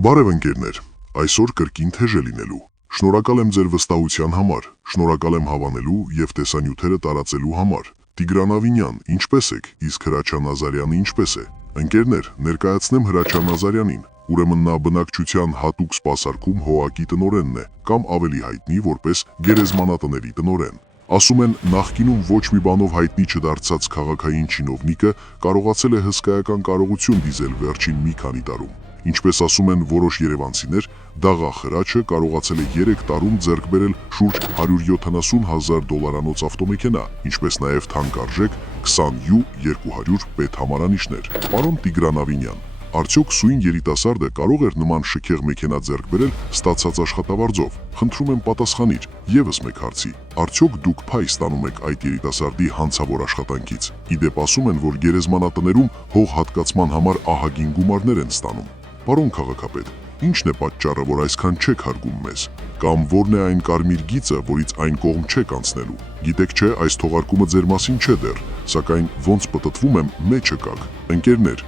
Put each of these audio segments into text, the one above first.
Բարև ընկերներ, այսօր կրկին թեժ է լինելու։ Շնորհակալ եմ ձեր վստահության համար, շնորհակալ եմ հավանելու եւ տեսանյութերը տարածելու համար։ Տիգրան Ավինյան, ինչպե՞ս եք, իսկ Հրաչյա Նազարյանը ինչպե՞ս է։ Ընկերներ, ներկայացնեմ Հրաչյա Նազարյանին, ուրեմն նա բնակչության հատուկ սպասարկում ՀՕԱԿ-ի տնօրենն է, կամ ավելի հայտնի որպես գերեզմանատների տնօրեն։ Ասում են, նախկինում ոչ մի բանով հայտնի չդարձած քաղաքային չինովնիկը կարողացել է հսկայական կարողություն դիզել վերջին մի քանի տարում։ Ինչպես ասում են որոշ երևանցիներ, Դաղա Խրաչը կարողացել է 3 տարում ձեռք բերել շուրջ $170,000 ավտոմեքենա, ինչպես նաև թանկարժեք 20U200 պետհամարանիշներ։ Պարոն Տիգրան Ավինյան, արդյոք սույն երիտասարդը կարող էր նման շքեղ մեքենա ձեռք բերել ստացած աշխատավարձով։ Խնդրում եմ պատասխանիր եւս մեկ հարցի. արդյոք դուք փայ ստանում եք այդ երիտասարդի հանցավոր աշխատանքից։ Իդեպ ասում են, որ գերեզմանատներում հող հատկացման համար ահագին գումարներ են ստանում։ Պարոն քաղաքապետ, ի՞նչն է պատճառը, որ այսքան չեք հարգում մեզ։ Կամ ո՞րն է այն կարմիր գիծը, որից այն կողմ չեք անցնելու։ Գիտեք չէ, այս թողարկումը ձեր մասին չէ դեռ, սակայն ոնց պտտվում եմ, մեջը կաք։ Ընկերներ,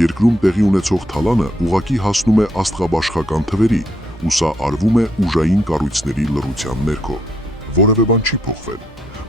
երկրում տեղի ունեցող թալանը ուղղակի հասնում է աստղաբաշխական թվերի, ու սա արվում է ուժային կառույցների լռության ներքո։ Որևէ բան չի փոխվել։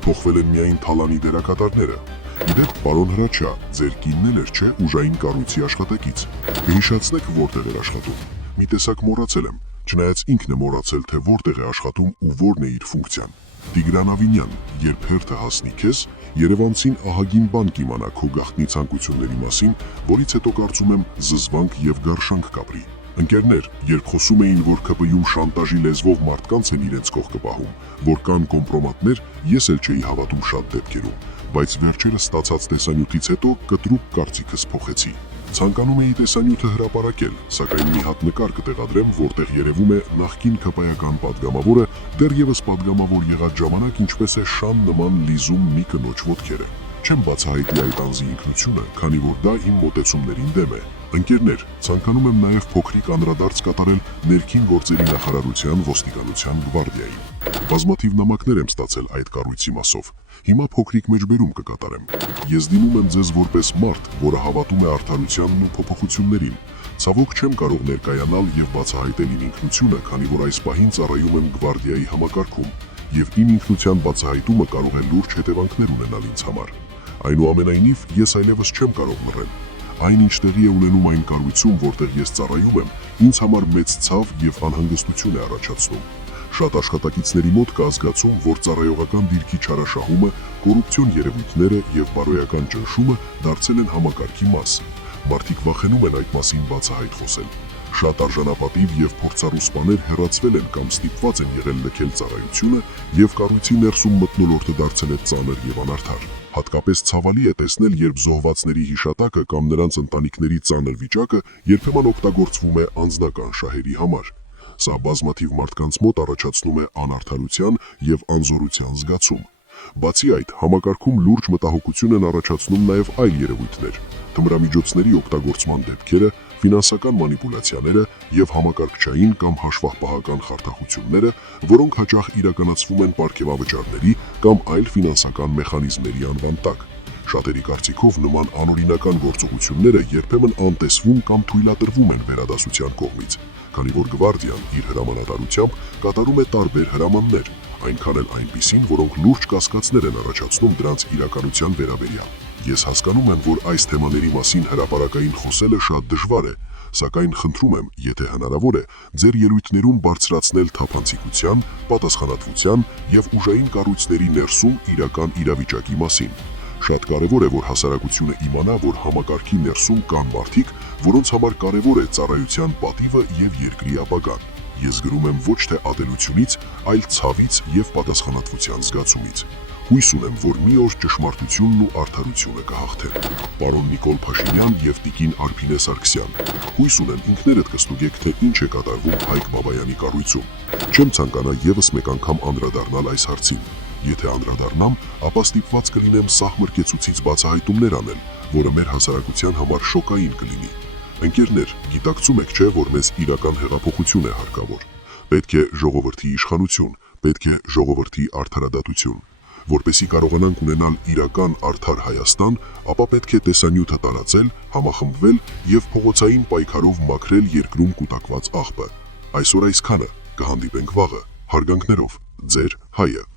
Փոխվել են միայն թալանի դերակատարները։ Իդեպ, պարոն Հրաչյա, ձեր կինն էլ էր չէ ուժային կառույցի աշխատակից։ Կհիշեցնեք որտեղ էր աշխատում։ Մի տեսակ մոռացել եմ, չնայած ինքն է մոռացել, թե որտեղ է աշխատում ու որն է իր ֆունկցիան։ Տիգրան Ավինյան, երբ հերթը հասնի քեզ, երևանցին ահագին բան կիմանա քո գաղտնի ցանկությունների մասին, որից հետո կարծում եմ զզվանք եւ գարշանք կապրի։ Ընկերներ, երբ խոսում էին, որ ԿՊ-ում շանտաժի լեզվով մարդկանց են իրենց կողքը պահում, որ կան կոմպրոմատներ, ես էլ չէի հավատում շատ դեպքերում, բայց վերջերս ստացած տեսանյութից հետո կտրուկ կարծիքս փոխեցի։ Ցանկանում էի տեսանյութը հրապարակել, սակայն մի հատ նկար կտեղադրեմ, որտեղ երևում է նախկին ԿՊ-ական падգամավորը դեռևս падգամավոր եղած ժամանակ ինչպես է շան նման լիզում մի կնոջ ոտքերը։ Չեմ բացահայտի այդ անձի ինքնությունը, քանի որ դա իմ մոտեցումներին դեմ է։ Ընկերներ, ցանկանում եմ նաև փոքրիկ անդրադարձ կատարել ներքին գործերի նախարարության ոստիկանության գվարդիային։ Բազմաթիվ նամակներ եմ ստացել այդ կառույցի մասով։ Հիմա փոքրիկ մեջբերում կկատարեմ։ Ես դիմում եմ ձեզ որպես մարդ, որը հավատում է արդարությանն ու փոփոխություններին։ Ցավոք չեմ կարող ներկայանալ եւ բացահայտել իմ ինքնությունը, քանի որ այս պահին ծառայում եմ գվարդիայի համակարգում, եւ իմ ինքնության բացահայտումը կարող է լուրջ հետևանքներ ունենալ ինձ համար։ Այնուամենայնիվ, ես այլևս չեմ կարող մռել։ Այնինչ տեղի է ունենում այն կառույցում, որտեղ ես ծառայում եմ, ինձ համար մեծ ցավ եւ անհանգստություն է առաջացնում։ Շատ աշխատակիցների մոտ կա զգացում, որ ծառայողական դիրքի չարաշահումը, կոռուպցիոն երևույթները եւ բարոյական ճնշումը դարձել են համակարգի մաս։ Մարդիկ վախենում են այդ մասին բացահայտ խոսել։ Շատ արժանապատիվ եւ փորձառու սպաներ հեռացվել են կամ ստիպված են եղել լքել ծառայությունը եւ կառույցի ներսում մթնոլորտը դարձել է ծանր եւ անարդար։ Հատկապես ցավալի է տեսնել, երբ զոհվածների հիշատակը կամ նրանց ընտանիքների ծանր վիճակը երբեմն օգտագործվում է անձնական շահերի համար։ Սա բազմաթիվ մարդկանց մոտ առաջացնում է անարդարության եւ անզորության զգացում։ Բացի այդ, համակարգում լուրջ մտահոգություն են առաջացնում նաեւ այլ երևույթներ՝ թմրամիջոցների օգտագործման դեպքերը, ֆինանսական մանիպուլյացիաները եւ համակարգչային կամ հաշվապահական խարդախությունները, որոնք հաճախ իրականացվում են պարգևավճարների կամ այլ ֆինանսական մեխանիզմների անվան տակ։ Շատերի կարծիքով նման անօրինական գործողությունները երբեմն անտեսվում կամ թույլատրվում են վերադասության կողմից, քանի որ գվարդիան իր հրամանատարությամբ կատարում է տարբեր հրամաններ, այնքան էլ այնպիսին, որոնք լուրջ կասկածներ են առաջացնում դրանց իրականության վերաբերյալ։ Ես հասկանում եմ, որ այս թեմաների մասին հրապարակային խոսելը շատ դժվար է, սակայն խնդրում եմ, եթե հնարավոր է, ձեր ելույթներում բարձրացնել թափանցիկության, պատասխանատվության եւ ուժային կառույցների ներսում իրական իրավիճակի մասին։ Շատ կարևոր է, որ հասարակությունը իմանա, որ համակարգի ներսում կան մարդիկ, որոնց համար կարևոր է ծառայության պատիվը եւ երկրի ապագան։ Ես գրում եմ ոչ թե ատելությունից, այլ ցավից եւ պատասխանատվության զգացումից։ Հույս ունեմ, որ մի օր ճշմարտությունն ու արդարությունը կհաղթեն։ Պարոն Նիկոլ Փաշինյան եւ տիկին Արփինե Սարգսյան, հույս ունեմ ինքներդ կստուգեք, թե ինչ է կատարվում Հայկ Բաբայանի կառույցում։ Չեմ ցանկանա եւս մեկ անգամ անդրադառնալ այս հարցին։ Եթե անդրադառնամ, ապա ստիպված կլինեմ սահմռկեցուցիչ բացահայտումներ անել, որը մեր հասարակության համար շոկային կլինի։ Ընկերներ, գիտակցում եք չէ, որ մեզ իրական հեղափոխություն է հարկավոր։ Պետք է ժողովրդի իշխանություն, պետք է ժողովրդի արդարադատություն։ Որպեսզի կարողանանք ունենալ իրական արդար Հայաստան, ապա պետք է տեսանյութը տարածել, համախմբվել եւ փողոցային պայքարով մաքրել երկրում կուտակված աղբը։ Այսօր այսքանը, կհանդիպենք վաղը, հարգանքներով, ձեր Հայը։